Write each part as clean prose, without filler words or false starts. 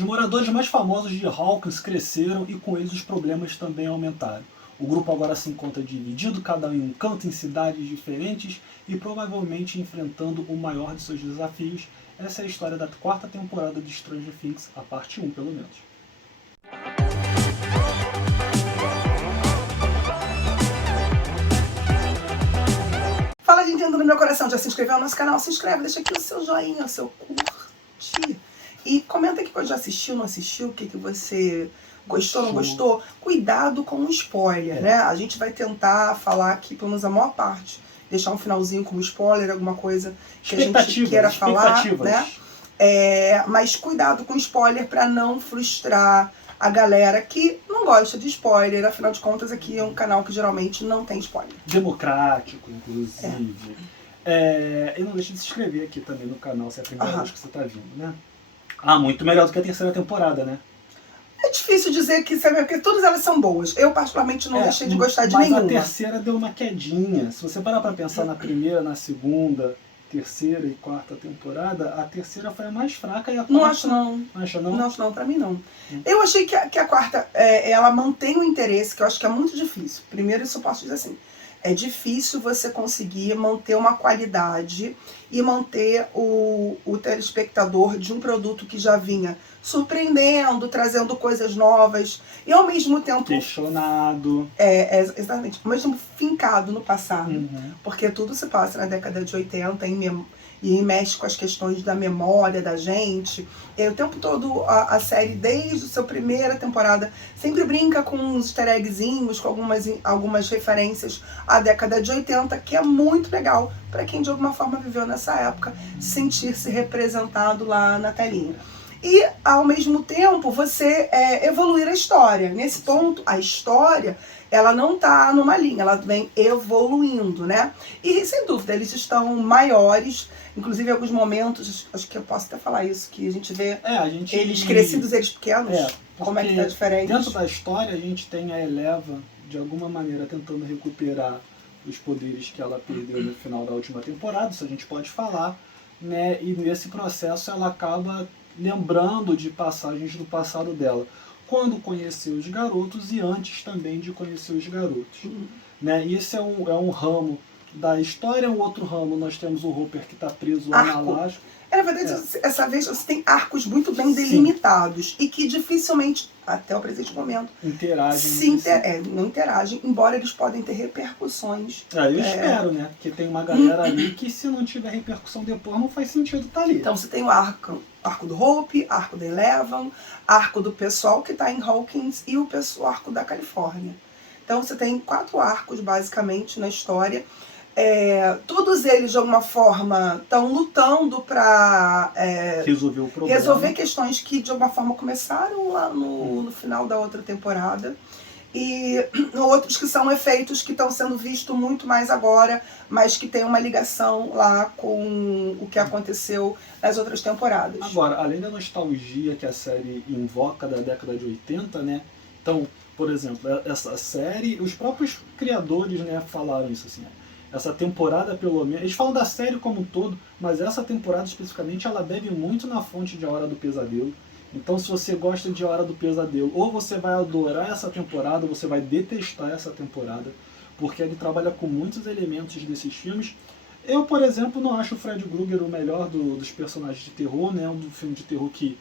Os moradores mais famosos de Hawkins cresceram e com eles os problemas também aumentaram. O grupo agora se encontra dividido, cada um em um canto em cidades diferentes e provavelmente enfrentando o maior de seus desafios. Essa é a história da quarta temporada de Stranger Things, a parte 1 pelo menos. Fala, Nintendo no meu coração, já se inscreveu no nosso canal? Se inscreve, deixa aqui o seu joinha, o seu curtir. E comenta aqui quando já assistiu, não assistiu, o que você gostou, não gostou. Cuidado com o spoiler, né? A gente vai tentar falar aqui, pelo menos a maior parte, deixar um finalzinho como spoiler, alguma coisa que a gente queira falar, né? Mas cuidado com spoiler para não frustrar a galera que não gosta de spoiler. Afinal de contas, aqui é um canal que geralmente não tem spoiler. Democrático, inclusive. E não deixe de se inscrever aqui também no canal, se é a primeira vez que você está vindo, né? Muito melhor do que a terceira temporada, né? É difícil dizer que, sabe, porque todas elas são boas. Eu, particularmente, não deixei de gostar de nenhuma. Mas a terceira deu uma quedinha. Se você parar pra pensar na primeira, na segunda, terceira e quarta temporada, a terceira foi a mais fraca e a quarta... Não acho não. Não acha não? Não acho não, pra mim não. Eu achei que a quarta, ela mantém o interesse, que eu acho que é muito difícil. Primeiro, isso eu posso dizer assim. É difícil você conseguir manter uma qualidade e manter o telespectador de um produto que já vinha surpreendendo, trazendo coisas novas e ao mesmo tempo... Questionado. Exatamente. Ao mesmo tempo fincado no passado. Porque tudo se passa na década de 80 e mexe com as questões da memória da gente. E o tempo todo a série, desde a sua primeira temporada, sempre brinca com uns easter eggzinhos, com algumas referências à década de 80, que é muito legal para quem de alguma forma viveu nessa época, sentir-se representado lá na telinha. E, ao mesmo tempo, você evoluir a história. Nesse ponto, a história, ela não está numa linha, ela vem evoluindo, né? E, sem dúvida, eles estão maiores, inclusive em alguns momentos, acho que eu posso até falar isso, que a gente vê eles crescidos, eles pequenos, como é que tá diferente. Dentro da história, a gente tem a Eleva, de alguma maneira, tentando recuperar os poderes que ela perdeu no final da última temporada, isso a gente pode falar, né? E nesse processo ela acaba lembrando de passagens do passado dela, quando conheceu os garotos e antes também de conhecer os garotos. Né? E esse é um ramo da história. O outro ramo, nós temos o Hopper que está preso lá na Alaska. Na verdade, essa vez você tem arcos muito bem delimitados e que dificilmente, até o presente momento, não interagem, embora eles podem ter repercussões. Eu espero, né? Porque tem uma galera ali que, se não tiver repercussão depois, não faz sentido estar ali. Então você tem o arco do Hope, arco da Eleven, arco do pessoal que está em Hawkins e o arco da Califórnia. Então você tem 4 arcos, basicamente, na história. Todos eles, de alguma forma, estão lutando para resolver questões que, de alguma forma, começaram lá no final da outra temporada. E outros que são efeitos que estão sendo vistos muito mais agora, mas que tem uma ligação lá com o que aconteceu nas outras temporadas. Agora, além da nostalgia que a série invoca da década de 80, né? Então, por exemplo, essa série, os próprios criadores, né, falaram isso assim, essa temporada, pelo menos, eles falam da série como um todo, mas essa temporada especificamente, ela bebe muito na fonte de A Hora do Pesadelo. Então, se você gosta de A Hora do Pesadelo, ou você vai adorar essa temporada, ou você vai detestar essa temporada, porque ele trabalha com muitos elementos desses filmes. Eu, por exemplo, não acho o Fred Krueger o melhor dos personagens de terror, né? Um filme de terror que,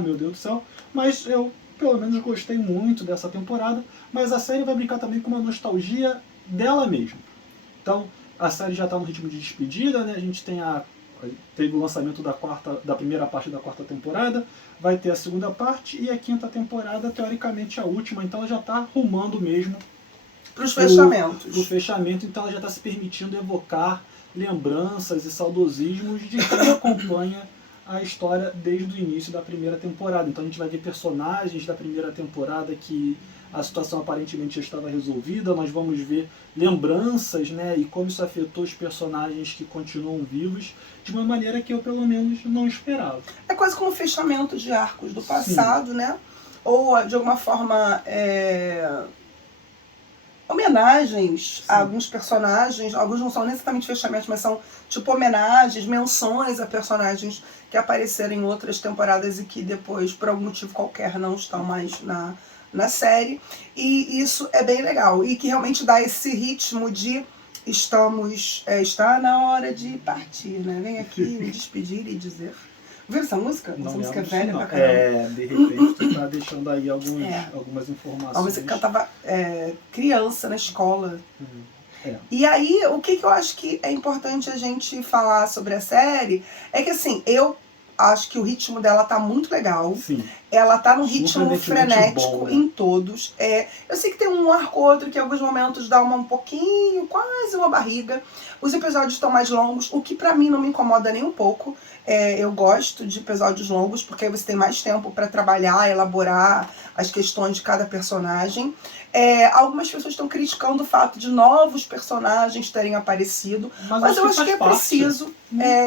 meu Deus do céu, mas eu, pelo menos, gostei muito dessa temporada, mas a série vai brincar também com uma nostalgia dela mesma. Então, a série já está no ritmo de despedida, né? A gente teve o lançamento da primeira parte da quarta temporada, vai ter a segunda parte e a quinta temporada, teoricamente, a última. Então, ela já está rumando mesmo para os fechamentos. Pro fechamento, então ela já está se permitindo evocar lembranças e saudosismos de quem acompanha a história desde o início da primeira temporada. Então a gente vai ver personagens da primeira temporada que a situação aparentemente já estava resolvida, nós vamos ver lembranças, né, e como isso afetou os personagens que continuam vivos de uma maneira que eu, pelo menos, não esperava. É quase como um fechamento de arcos do passado, né? Ou, de alguma forma, homenagens a alguns personagens, alguns não são necessariamente fechamentos, mas são tipo homenagens, menções a personagens que apareceram em outras temporadas e que depois, por algum motivo qualquer, não estão mais na série. E isso é bem legal. E que realmente dá esse ritmo de está na hora de partir, né? Vem aqui me despedir e dizer. Viu essa música? Não, essa música é não, velha não. pra caramba. De repente tu tá deixando aí algumas informações. A música que eu tava criança na escola. É. E aí, o que eu acho que é importante a gente falar sobre a série é que, assim, eu acho que o ritmo dela tá muito legal. Sim. Ela tá num ritmo frenético bom, né? em todos. Eu sei que tem um arco ou outro que em alguns momentos dá um pouquinho, quase uma barriga. Os episódios estão mais longos, o que pra mim não me incomoda nem um pouco. Eu gosto de episódios longos, porque aí você tem mais tempo pra trabalhar, elaborar as questões de cada personagem. Algumas pessoas estão criticando o fato de novos personagens terem aparecido, mas eu acho que é preciso.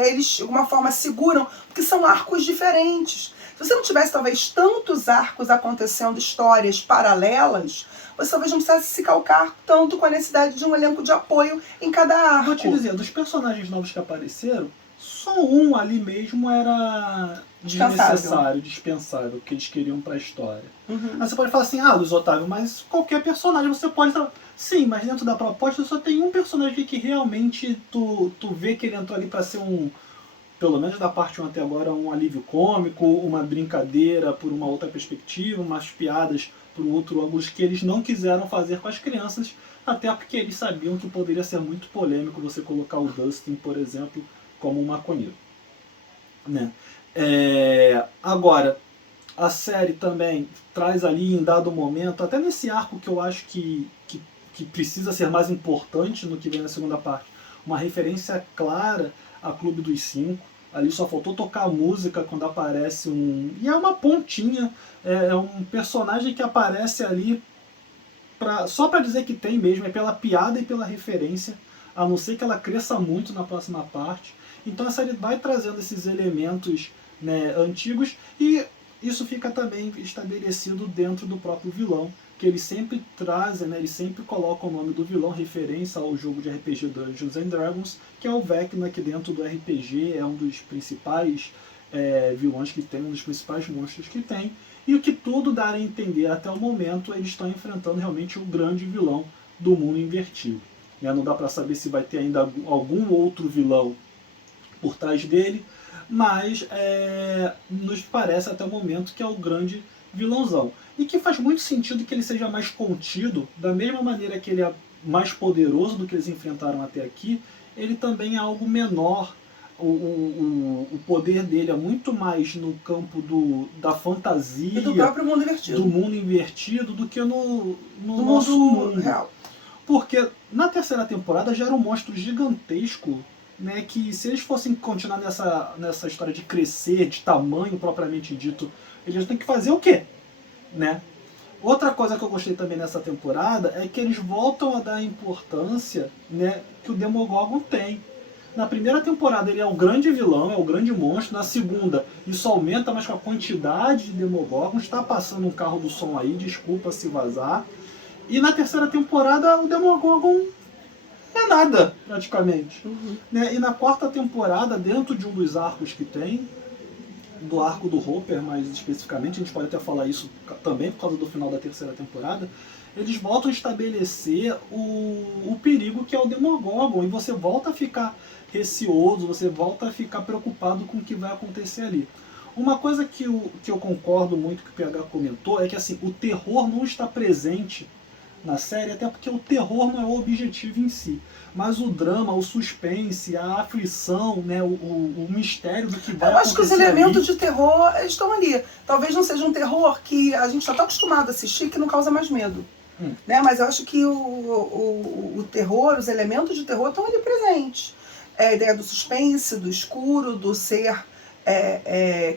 Eles, de alguma forma, seguram, porque são arcos diferentes. Se você não tivesse, talvez, tantos arcos acontecendo, histórias paralelas, você talvez não precisasse se calcar tanto com a necessidade de um elenco de apoio em cada arco. Vou te dizer, dos personagens novos que apareceram, só um ali mesmo era desnecessário, dispensável, que eles queriam pra história. Uhum. Aí você pode falar assim, Luiz Otávio, mas qualquer personagem você pode... Sim, mas dentro da proposta só tem um personagem que realmente tu vê que ele entrou ali pra ser pelo menos da parte 1 até agora, um alívio cômico, uma brincadeira por uma outra perspectiva, umas piadas por um outro ângulo que eles não quiseram fazer com as crianças, até porque eles sabiam que poderia ser muito polêmico você colocar o Dustin, por exemplo, como um maconheiro. Né? Agora, a série também traz ali em dado momento, até nesse arco que eu acho que precisa ser mais importante no que vem na segunda parte, uma referência clara a Clube dos Cinco. Ali só faltou tocar a música quando aparece e é uma pontinha, é um personagem que aparece ali só pra dizer que tem mesmo, é pela piada e pela referência, a não ser que ela cresça muito na próxima parte. Então a série vai trazendo esses elementos, né, antigos, e isso fica também estabelecido dentro do próprio vilão, que eles sempre trazem, né, eles sempre colocam o nome do vilão, referência ao jogo de RPG Dungeons and Dragons, que é o Vecna, que dentro do RPG é um dos principais vilões que tem, um dos principais monstros que tem, e o que tudo dá a entender até o momento, eles estão enfrentando realmente o grande vilão do mundo invertido. Não dá para saber se vai ter ainda algum outro vilão por trás dele, mas nos parece até o momento que é o grande vilãozão. E que faz muito sentido que ele seja mais contido, da mesma maneira que ele é mais poderoso do que eles enfrentaram até aqui, ele também é algo menor. O poder dele é muito mais no campo da fantasia, e do próprio mundo invertido. Do mundo invertido, do que no nosso mundo real. Porque na terceira temporada já era um monstro gigantesco, né, que se eles fossem continuar nessa história de crescer, de tamanho propriamente dito, eles têm que fazer o quê? Né? Outra coisa que eu gostei também nessa temporada é que eles voltam a dar a importância, né, que o Demogorgon tem. Na primeira temporada ele é o grande vilão, é o grande monstro. Na segunda isso aumenta, mas com a quantidade de Demogorgons. Está passando um carro do som aí, desculpa se vazar. E na terceira temporada o Demogorgon é nada, praticamente. Né? E na quarta temporada, dentro de um dos arcos que tem, do arco do Hopper mais especificamente, a gente pode até falar isso também por causa do final da terceira temporada, eles voltam a estabelecer o perigo que é o Demogorgon, e você volta a ficar receoso, você volta a ficar preocupado com o que vai acontecer ali. Uma coisa que eu concordo muito que o PH comentou é que assim, o terror não está presente na série, até porque o terror não é o objetivo em si, mas o drama, o suspense, a aflição, né, o mistério do que vai acontecer. Eu acho que os elementos de terror estão ali. Talvez não seja um terror que a gente já está acostumado a assistir, que não causa mais medo. Né? Mas eu acho que o terror, os elementos de terror estão ali presentes. A ideia do suspense, do escuro, do ser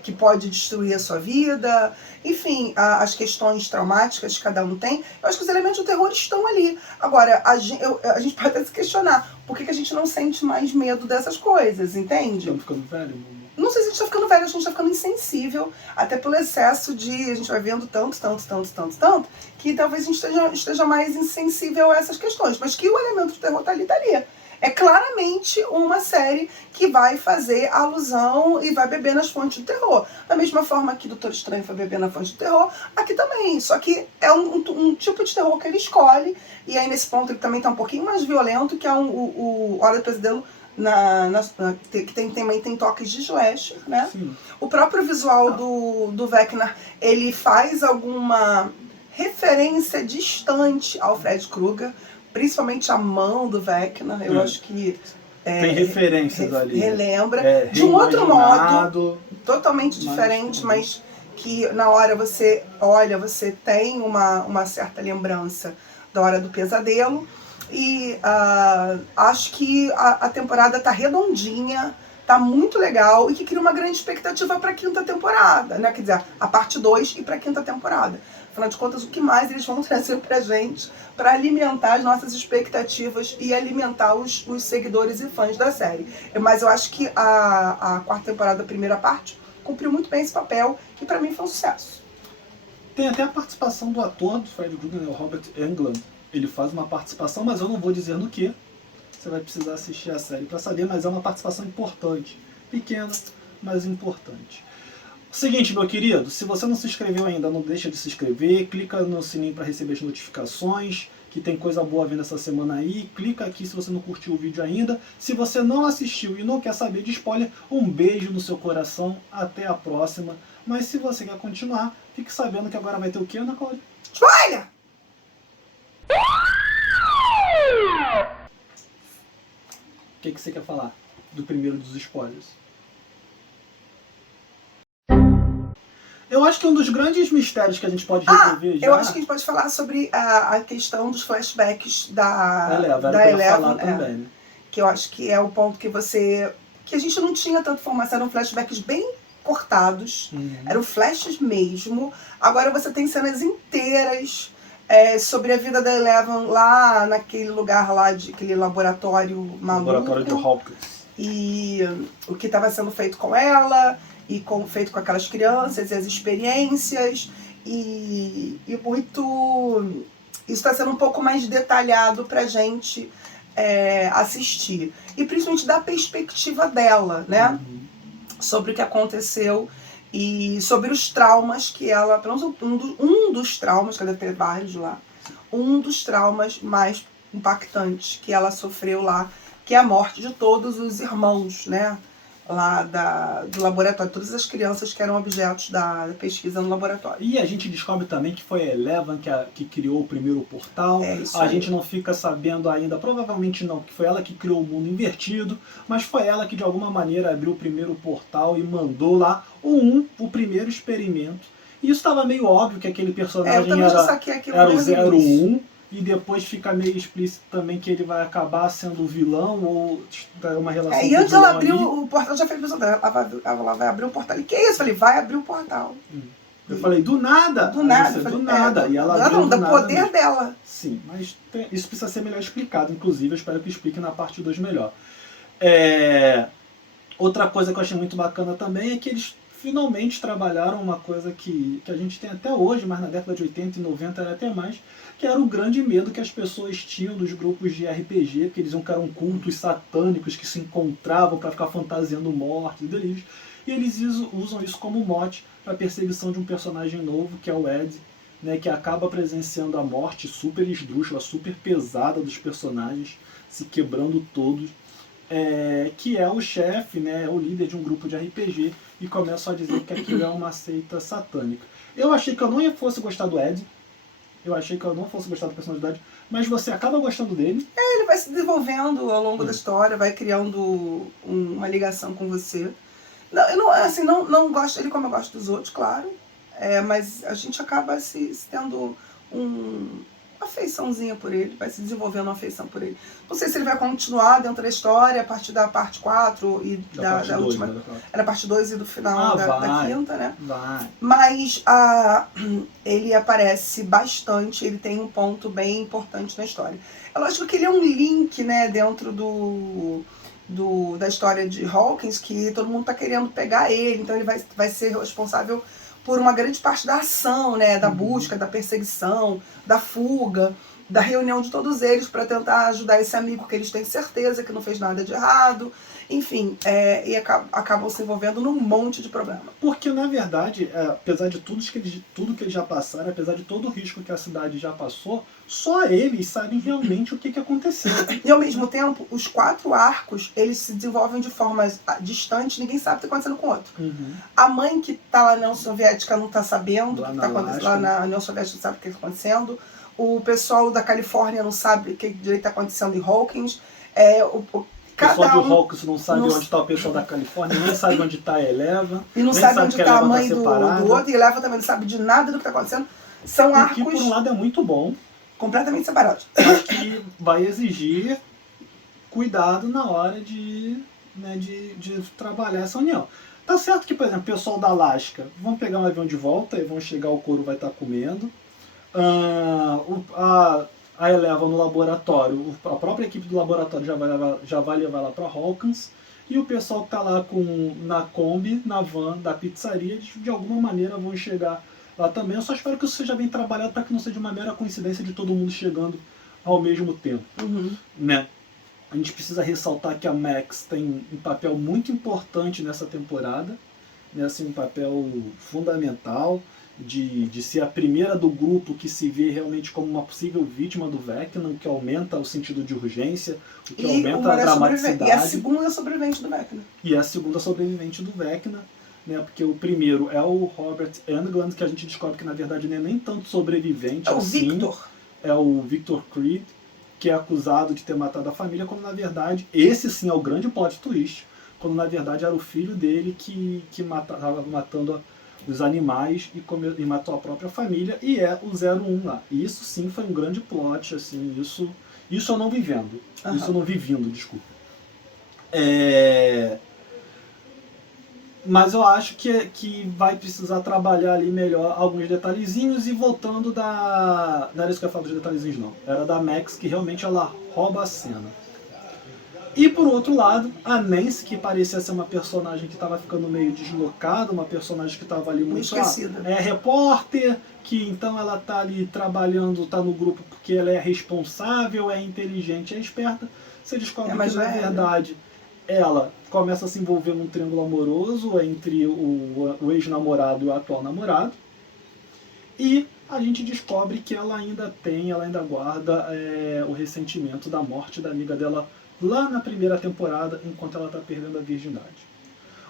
que pode destruir a sua vida, enfim, as questões traumáticas que cada um tem. Eu acho que os elementos do terror estão ali. Agora, a gente pode até se questionar por que a gente não sente mais medo dessas coisas, entende? Estamos ficando velho, Não sei se a gente tá ficando velho, a gente tá ficando insensível, até pelo excesso de... A gente vai vendo tanto, que talvez a gente esteja mais insensível a essas questões. Mas que o elemento de terror tá ali, tá ali. É claramente uma série que vai fazer alusão e vai beber nas fontes do terror. Da mesma forma que Doutor Estranho foi beber na fonte do terror, aqui também. Só que é um tipo de terror que ele escolhe, e aí nesse ponto ele também tá um pouquinho mais violento, que é o Hora do Pesadelo, que também tem toques de slasher, né? Sim. O próprio visual do Vecna, ele faz alguma referência distante ao Fred Krueger, principalmente a mão do Vecna, eu acho que... tem referências ali. Relembra, de um outro modo, totalmente diferente, mas que na hora você olha, você tem uma certa lembrança da Hora do Pesadelo. E acho que a temporada tá redondinha, tá muito legal e que cria uma grande expectativa para a quinta temporada, né? Quer dizer, a parte 2 e para a quinta temporada. Afinal de contas, o que mais eles vão trazer pra gente para alimentar as nossas expectativas e alimentar os seguidores e fãs da série. Mas eu acho que a quarta temporada, a primeira parte, cumpriu muito bem esse papel, que pra mim foi um sucesso. Tem até a participação do ator do Fred Krueger, o Robert Englund. Ele faz uma participação, mas eu não vou dizer no que. Você vai precisar assistir a série para saber, mas é uma participação importante. Pequena, mas importante. O seguinte, meu querido, se você não se inscreveu ainda, não deixa de se inscrever, clica no sininho para receber as notificações, que tem coisa boa vindo essa semana aí, clica aqui se você não curtiu o vídeo ainda. Se você não assistiu e não quer saber de spoiler, um beijo no seu coração, até a próxima. Mas se você quer continuar, fique sabendo que agora vai ter o que, Ana Cláudia? Spoiler! O que você quer falar do primeiro dos spoilers? Eu acho que um dos grandes mistérios que a gente pode resolver já... Eu acho que a gente pode falar sobre a questão dos flashbacks da Eleven também, né? Que eu acho que é o ponto que a gente não tinha tanta informação, eram flashbacks bem cortados, eram flashes mesmo. Agora você tem cenas inteiras sobre a vida da Eleven lá naquele lugar lá, aquele laboratório maluco. Laboratório de Hawkins. E o que estava sendo feito com ela, e feito com aquelas crianças, e as experiências, e muito... Isso está sendo um pouco mais detalhado pra gente assistir. E principalmente da perspectiva dela, né? Sobre o que aconteceu e sobre os traumas que ela... Pelo menos um dos traumas, que ela deve ter vários lá, um dos traumas mais impactantes que ela sofreu lá, que é a morte de todos os irmãos, né? Lá do laboratório, todas as crianças que eram objetos da pesquisa no laboratório. E a gente descobre também que foi a Eleven que criou o primeiro portal. A gente não fica sabendo ainda, provavelmente não, que foi ela que criou o mundo invertido, mas foi ela que de alguma maneira abriu o primeiro portal e mandou lá o primeiro experimento. E isso estava meio óbvio que aquele personagem era o 01. E depois fica meio explícito também que ele vai acabar sendo o vilão ou uma relação e antes ela abriu o portal, já fez ela vai abrir um portal. E que isso? Eu falei, vai abrir o portal. Eu falei, do nada? Do nada. Do nada. E ela abriu do poder mesmo. Dela. Sim, mas isso precisa ser melhor explicado. Inclusive, eu espero que explique na parte 2 melhor. Outra coisa que eu achei muito bacana também é que eles finalmente trabalharam uma coisa que a gente tem até hoje, mas na década de 80 e 90 era até mais, que era o grande medo que as pessoas tinham dos grupos de RPG, porque eles eram cultos satânicos que se encontravam para ficar fantasiando mortes e delírios, e eles usam isso como mote para a perseguição de um personagem novo, que é o Ed, né, que acaba presenciando a morte super esdrúxula, super pesada dos personagens, se quebrando todos, que é o chefe, né, o líder de um grupo de RPG, e começa a dizer que aquilo é uma seita satânica. Eu achei que eu não fosse gostar do Ed, eu achei que eu não fosse gostar da personalidade, mas você acaba gostando dele. Ele vai se desenvolvendo ao longo da história, vai criando uma ligação com você. Não gosto dele como eu gosto dos outros, claro, mas a gente acaba tendo uma afeiçãozinha por ele, vai se desenvolvendo uma afeição por ele. Não sei se ele vai continuar dentro da história a partir da parte 4 e da última. Era a parte 2 e do final da quinta, né? Vai. Mas ele aparece bastante, ele tem um ponto bem importante na história. É lógico que ele é um link, né, dentro da história de Hawkins, que todo mundo tá querendo pegar ele, então ele vai ser responsável por uma grande parte da ação, né, da busca, da perseguição, da fuga, da reunião de todos eles para tentar ajudar esse amigo que eles têm certeza que não fez nada de errado. Enfim, e acabam se envolvendo num monte de problema. Porque, na verdade, apesar de tudo que eles já passaram, apesar de todo o risco que a cidade já passou, só eles sabem realmente o que aconteceu. E, ao mesmo tempo, os 4 arcos, eles se desenvolvem de formas distantes, ninguém sabe o que está acontecendo com o outro. A mãe que está lá na União Soviética não está sabendo o que está acontecendo. Lá na União Soviética não sabe o que está acontecendo. O pessoal da Califórnia não sabe o que direito está acontecendo em Hawkins. O pessoal do Hawkins não sabe onde está o pessoal da Califórnia, nem sabe onde está a Eleva. E não sabe onde está a mãe do outro, e Eleva também não sabe de nada do que está acontecendo. São arcos... que, por um lado, é muito bom. Completamente separados. Mas que vai exigir cuidado na hora de trabalhar essa união. Tá certo que, por exemplo, o pessoal da Alasca vão pegar um avião de volta e vão chegar, o couro vai estar comendo. A Eleva no laboratório, a própria equipe do laboratório já vai levar lá para Hawkins, e o pessoal que está lá na Kombi, na van da pizzaria, de alguma maneira vão chegar lá também. Eu só espero que isso seja bem trabalhado para que não seja uma mera coincidência de todo mundo chegando ao mesmo tempo. Né? A gente precisa ressaltar que a Max tem um papel muito importante nessa temporada, né? Assim, um papel fundamental. De ser a primeira do grupo que se vê realmente como uma possível vítima do Vecna, o que aumenta o sentido de urgência, o que aumenta a dramaticidade. E a segunda sobrevivente do Vecna. E a segunda sobrevivente do Vecna, né? Porque o primeiro é o Robert Englund, que a gente descobre que na verdade não é nem tanto sobrevivente assim. Victor. É o Victor Creed, que é acusado de ter matado a família, quando na verdade, esse sim é o grande plot twist, quando na verdade era o filho dele que estava matando os animais e matou a própria família, e é o 01 lá. E isso sim foi um grande plot, assim, isso eu não vi vendo. Isso eu não vi vindo, desculpa. Mas eu acho que vai precisar trabalhar ali melhor alguns detalhezinhos, e voltando não era isso que eu ia falar dos detalhezinhos, não. Era da Max, que realmente ela rouba a cena. E por outro lado, a Nancy, que parecia ser uma personagem que estava ficando meio deslocada, uma personagem que estava ali muito esquecida. É repórter, que então ela está ali trabalhando, está no grupo porque ela é responsável, é inteligente, é esperta. Você descobre que na verdade ela começa a se envolver num triângulo amoroso entre o ex-namorado e o atual namorado. E a gente descobre que ela ainda guarda o ressentimento da morte da amiga dela lá na primeira temporada, enquanto ela está perdendo a virgindade.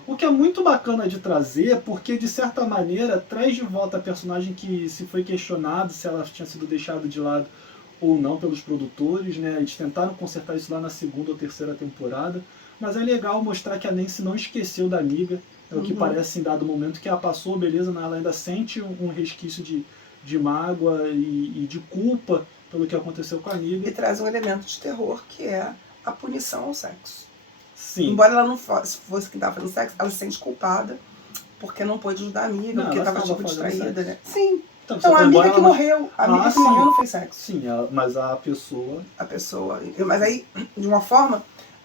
O que é muito bacana de trazer, porque de certa maneira traz de volta a personagem que se foi questionado se ela tinha sido deixada de lado ou não pelos produtores, né? Eles tentaram consertar isso lá na segunda ou terceira temporada, mas é legal mostrar que a Nancy não esqueceu da amiga, é o que parece em dado momento que ela passou, beleza, ela ainda sente um resquício de mágoa e de culpa pelo que aconteceu com a amiga. E traz um elemento de terror, que é a punição ao sexo. Sim. Embora ela não fosse quem estava fazendo sexo, ela se sente culpada porque não pôde ajudar a amiga, porque estava tipo distraída, né? Sim. Então a amiga que morreu, não fez sexo. Sim, mas a pessoa... Mas aí, de uma forma,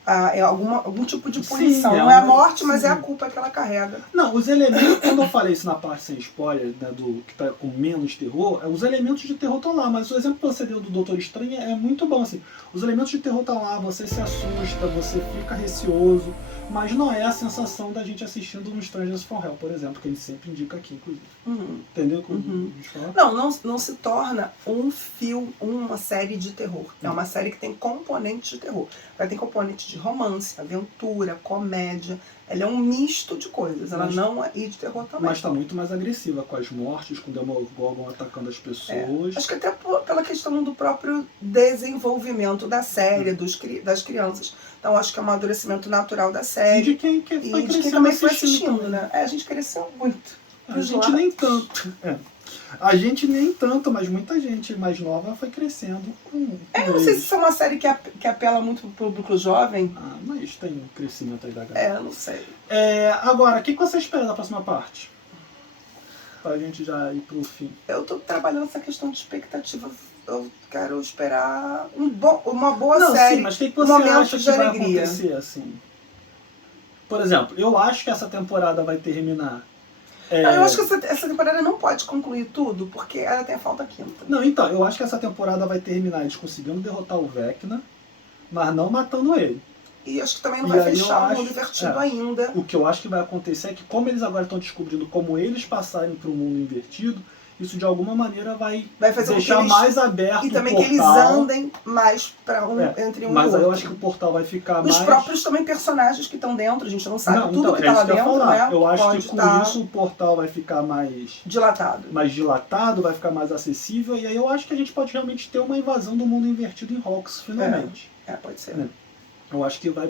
é algum tipo de punição. Sim, não é a morte, mas é a culpa que ela carrega. Não, os elementos, quando eu falei isso na parte sem spoiler, né, do que tá com menos terror, os elementos de terror estão lá, mas o exemplo que você deu do Doutor Estranho é muito bom, assim. Os elementos de terror estão lá, você se assusta, você fica receoso, mas não é a sensação da gente assistindo um Strangers from Hell, por exemplo, que a gente sempre indica aqui, inclusive. Entendeu? Não se torna uma série de terror. É uma série que tem componentes de terror. Ela tem componentes de romance, aventura, comédia. Ela é um misto de coisas. Ela não é de terror também. Mas está muito mais agressiva, com as mortes, com o Demogorgon atacando as pessoas. Acho que até pela questão do próprio desenvolvimento da série, das crianças. Então acho que é um amadurecimento natural da série. E de quem também foi assistindo, né? A gente cresceu muito. A gente nem tanto. A gente nem tanto, mas muita gente mais nova foi crescendo com eu não sei se isso é uma série que apela muito pro público jovem. Mas tem um crescimento aí da galera. Não sei. Agora, o que você espera da próxima parte? pra gente já ir pro fim. Eu tô trabalhando essa questão de expectativa. Eu quero esperar uma boa Não, série. sim, mas o que você momento acha de que vai alegria. acontecer, assim? Por exemplo, eu acho que essa temporada vai terminar... Não, eu acho que essa temporada não pode concluir tudo, porque ela tem a falta quinta. Não, então, eu acho que essa temporada vai terminar eles conseguindo derrotar o Vecna, mas não matando ele. E acho que também não E vai aí fechar eu o mundo acho- invertido é. ainda. O que eu acho que vai acontecer é que, como eles agora estão descobrindo como eles passarem para o mundo invertido, isso de alguma maneira vai fazer com deixar que eles, mais aberto e também o que eles portal. andem mais entre um e Mas outro. aí eu acho que o portal vai ficar Os mais... próprios também personagens que estão dentro, a gente não sabe Não, tudo então, que é tá lá isso que eu ia dentro, falar. né? Eu acho Pode que com estar isso o portal vai ficar mais dilatado. vai ficar mais acessível, e aí eu acho que a gente pode realmente ter uma invasão do mundo invertido em Hawks, finalmente. Pode ser. Eu acho que vai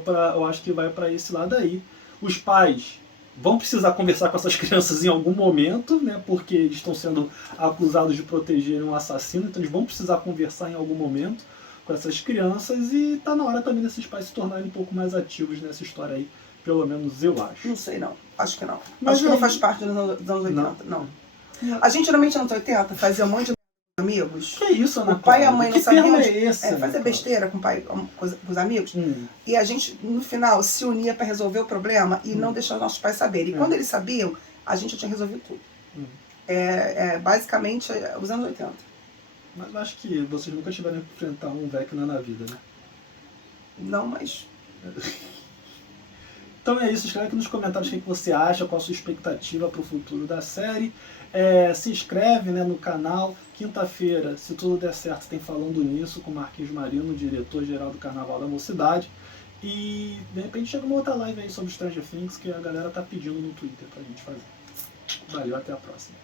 para esse lado aí. Os pais vão precisar conversar com essas crianças em algum momento, né? Porque eles estão sendo acusados de protegerem um assassino, então eles vão precisar conversar em algum momento com essas crianças, e tá na hora também desses pais se tornarem um pouco mais ativos nessa história aí, pelo menos eu acho. Não sei não, acho que não. Mas acho que não aí- faz parte dos anos 80, não. A gente geralmente nos anos 80 fazia um monte de amigos. Que isso, Ana O pai e a Cláudia? mãe não Que sabiam termo onde- é esse, Ana fazer Cláudia? besteira com o pai, com os amigos. E a gente, no final, se unia para resolver o problema e não deixar os nossos pais saberem. E quando eles sabiam, a gente já tinha resolvido tudo. Basicamente, os anos 80. Mas eu acho que vocês nunca tiveram que enfrentar um Vecna na vida, né? Não, mas... Então é isso, escreve aqui nos comentários o que você acha, qual a sua expectativa para o futuro da série. Se inscreve, né, no canal. Quinta-feira, se tudo der certo, tem Falando Nisso com Marquinhos Marino, diretor-geral do Carnaval da Mocidade. E de repente chega uma outra live aí sobre Stranger Things que a galera tá pedindo no Twitter pra gente fazer. Valeu, até a próxima.